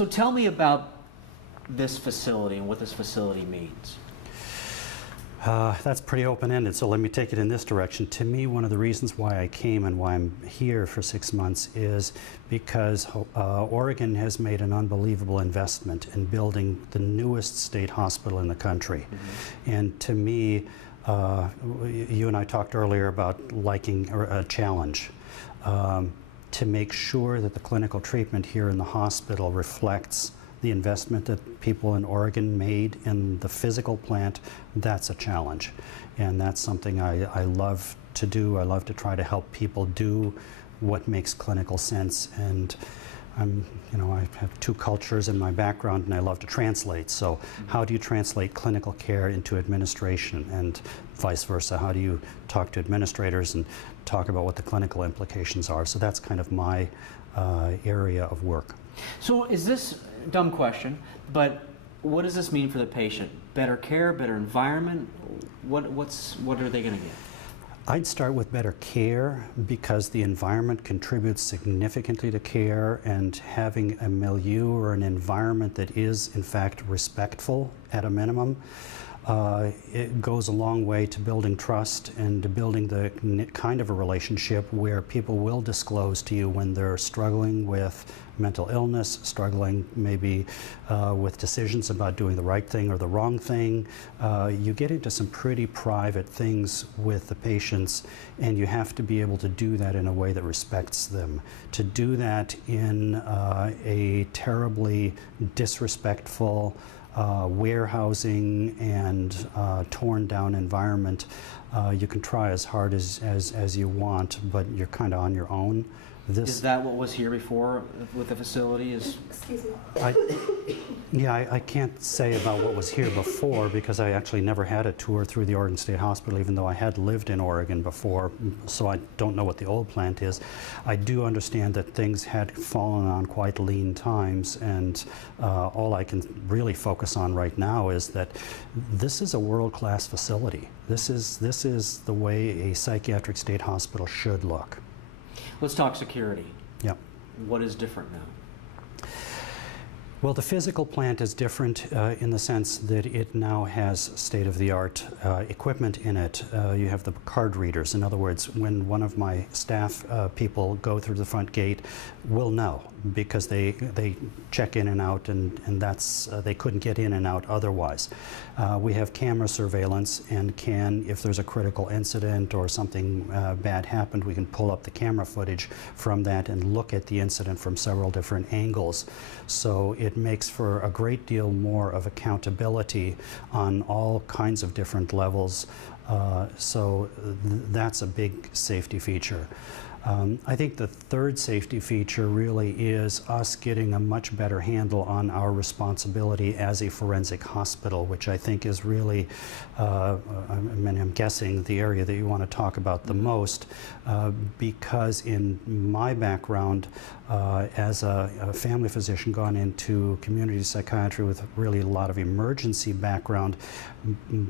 So tell me about this facility and what this facility means. That's pretty open-ended, so let me take it in this direction. To me, one of the reasons why I came and why I'm here for 6 months is because Oregon has made an unbelievable investment in building the newest state hospital in the country. Mm-hmm. And to me, you and I talked earlier about liking a challenge. To make sure that the clinical treatment here in the hospital reflects the investment that people in Oregon made in the physical plant, that's a challenge. And that's something I love to do. I love to try to help people do what makes clinical sense. And I have 2 cultures in my background and I love to translate. So how do you translate clinical care into administration and vice versa? How do you talk to administrators and talk about what the clinical implications are? So that's kind of my area of work. So is this, dumb question, but what does this mean for the patient? Better care, better environment? What are they going to get? I'd start with better care because the environment contributes significantly to care, and having a milieu or an environment that is in fact respectful at a minimum, it goes a long way to building trust and to building the kind of a relationship where people will disclose to you when they're struggling with mental illness, struggling maybe with decisions about doing the right thing or the wrong thing. You get into some pretty private things with the patients, and you have to be able to do that in a way that respects them. To do that in a terribly disrespectful, warehousing and torn down environment, you can try as hard as you want, but you're kind of on your own. Is that what was here before with the facility? Excuse me. I can't say about what was here before because I actually never had a tour through the Oregon State Hospital, even though I had lived in Oregon before, so I don't know what the old plant is. I do understand that things had fallen on quite lean times, and all I can really focus on right now is that this is a world-class facility. This is the way a psychiatric state hospital should look. Let's talk security. Yeah. What is different now? Well, the physical plant is different in the sense that it now has state-of-the-art equipment in it. You have the card readers. In other words, when one of my staff people go through the front gate, we'll know because they check in and out, and that's they couldn't get in and out otherwise. We have camera surveillance, and if there's a critical incident or something bad happened, we can pull up the camera footage from that and look at the incident from several different angles. So it makes for a great deal more of accountability on all kinds of different levels. So that's a big safety feature. I think the third safety feature really is us getting a much better handle on our responsibility as a forensic hospital, which I think is really, I'm guessing, the area that you want to talk about the most, because in my background as a family physician gone into community psychiatry with really a lot of emergency background,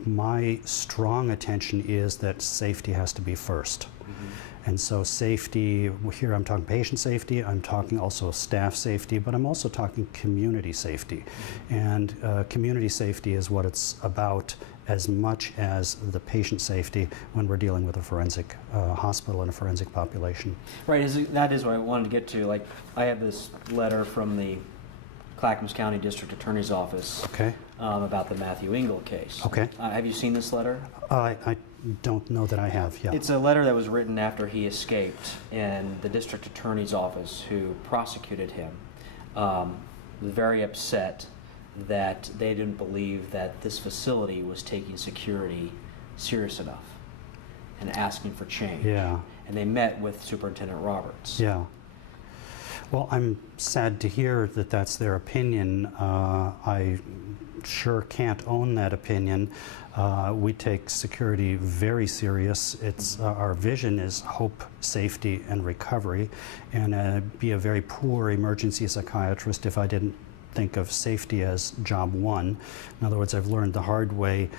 my strong attention is that safety has to be first. Mm-hmm. And so safety, here I'm talking patient safety, I'm talking also staff safety, but I'm also talking community safety. Mm-hmm. And community safety is what it's about as much as the patient safety when we're dealing with a forensic hospital and a forensic population. Right, that is what I wanted to get to. Like, I have this letter from the Clackamas County District Attorney's Office about the Matthew Engel case. Okay. Have you seen this letter? I don't know that I have, yeah. It's a letter that was written after he escaped, and the District Attorney's Office, who prosecuted him, was very upset that they didn't believe that this facility was taking security serious enough and asking for change. Yeah. And they met with Superintendent Roberts. Yeah. Well, I'm sad to hear that that's their opinion. I sure can't own that opinion. We take security very serious. It's our vision is hope, safety, and recovery. And I'd be a very poor emergency psychiatrist if I didn't think of safety as job one. In other words, I've learned the hard way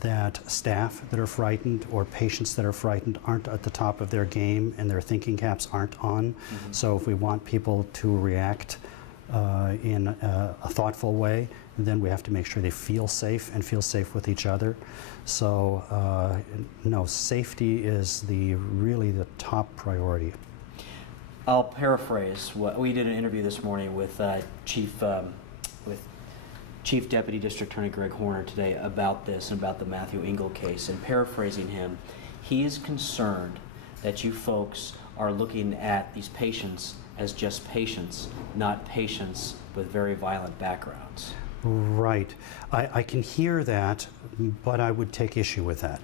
that staff that are frightened or patients that are frightened aren't at the top of their game and their thinking caps aren't on. Mm-hmm. So if we want people to react in a thoughtful way. And then we have to make sure they feel safe and feel safe with each other. So no, safety is really the top priority. I'll paraphrase. We did an interview this morning with Chief Deputy District Attorney Greg Horner today about this and about the Matthew Engel case. And paraphrasing him, he is concerned that you folks are looking at these patients as just patients, not patients with very violent backgrounds. Right. I can hear that, but I would take issue with that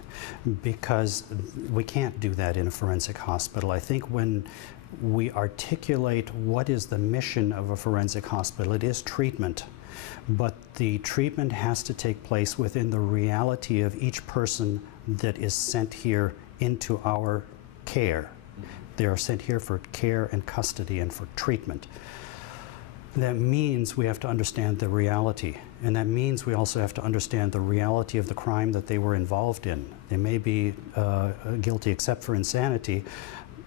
because we can't do that in a forensic hospital. I think when we articulate what is the mission of a forensic hospital, it is treatment. But the treatment has to take place within the reality of each person that is sent here into our care. They are sent here for care and custody and for treatment. That means we have to understand the reality, and that means we also have to understand the reality of the crime that they were involved in. They may be guilty except for insanity,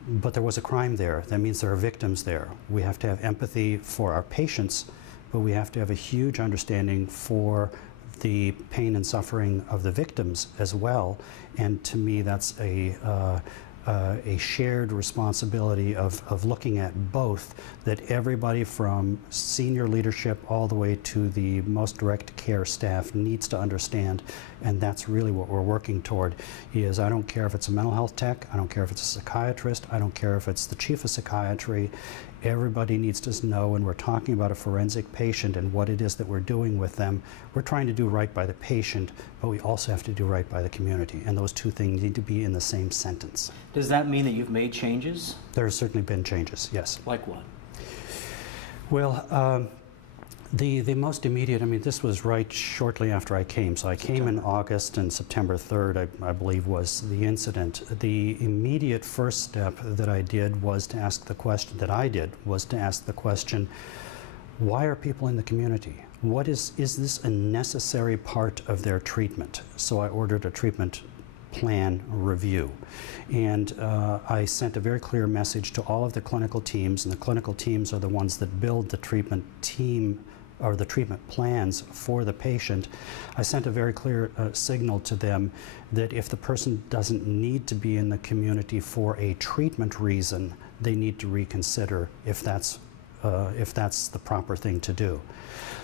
but there was a crime there. That means there are victims there. We have to have empathy for our patients, but we have to have a huge understanding for the pain and suffering of the victims as well. And to me, that's a shared responsibility of looking at both, that everybody from senior leadership all the way to the most direct care staff needs to understand, and that's really what we're working toward. Is I don't care if it's a mental health tech, I don't care if it's a psychiatrist, I don't care if it's the chief of psychiatry. Everybody needs to know when we're talking about a forensic patient and what it is that we're doing with them, we're trying to do right by the patient, but we also have to do right by the community. And those two things need to be in the same sentence. Does that mean that you've made changes? There have certainly been changes, yes. Like what? Well, the most immediate, I mean, this was right shortly after I came. So I came in August, and September 3rd, I believe, was the incident. The immediate first step that I did was to ask the question, why are people in the community? Is this a necessary part of their treatment? So I ordered a treatment plan review. And I sent a very clear message to all of the clinical teams, and the clinical teams are the ones that build the treatment team or the treatment plans for the patient. I sent a very clear signal to them that if the person doesn't need to be in the community for a treatment reason, they need to reconsider if that's the proper thing to do.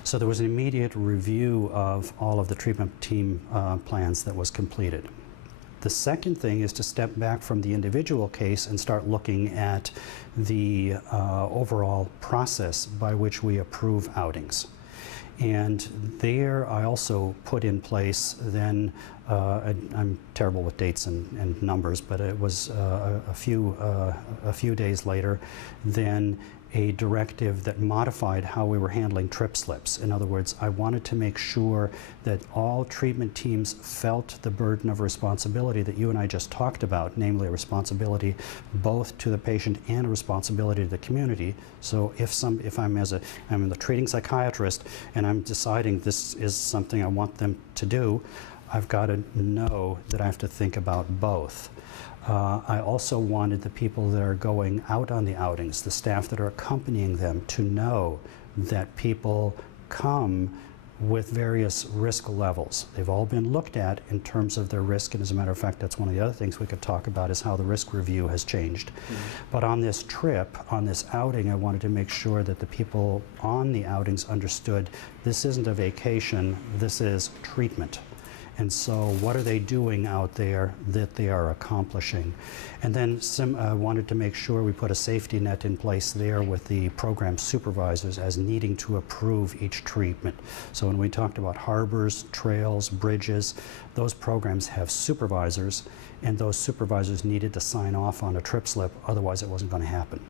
So there was an immediate review of all of the treatment team plans that was completed. The second thing is to step back from the individual case and start looking at the overall process by which we approve outings. And there I also put in place then, I'm terrible with dates and numbers, but it was a few days later, then a directive that modified how we were handling trip slips. In other words, I wanted to make sure that all treatment teams felt the burden of responsibility that you and I just talked about, namely a responsibility both to the patient and a responsibility to the community. So if I'm the treating psychiatrist and I'm deciding this is something I want them to do, I've got to know that I have to think about both. I also wanted the people that are going out on the outings, the staff that are accompanying them, to know that people come with various risk levels. They've all been looked at in terms of their risk, and as a matter of fact, that's one of the other things we could talk about is how the risk review has changed. Mm-hmm. But on this trip, on this outing, I wanted to make sure that the people on the outings understood this isn't a vacation, this is treatment. And so what are they doing out there that they are accomplishing? And then wanted to make sure we put a safety net in place there with the program supervisors as needing to approve each treatment. So when we talked about harbors, trails, bridges, those programs have supervisors, and those supervisors needed to sign off on a trip slip, otherwise it wasn't going to happen.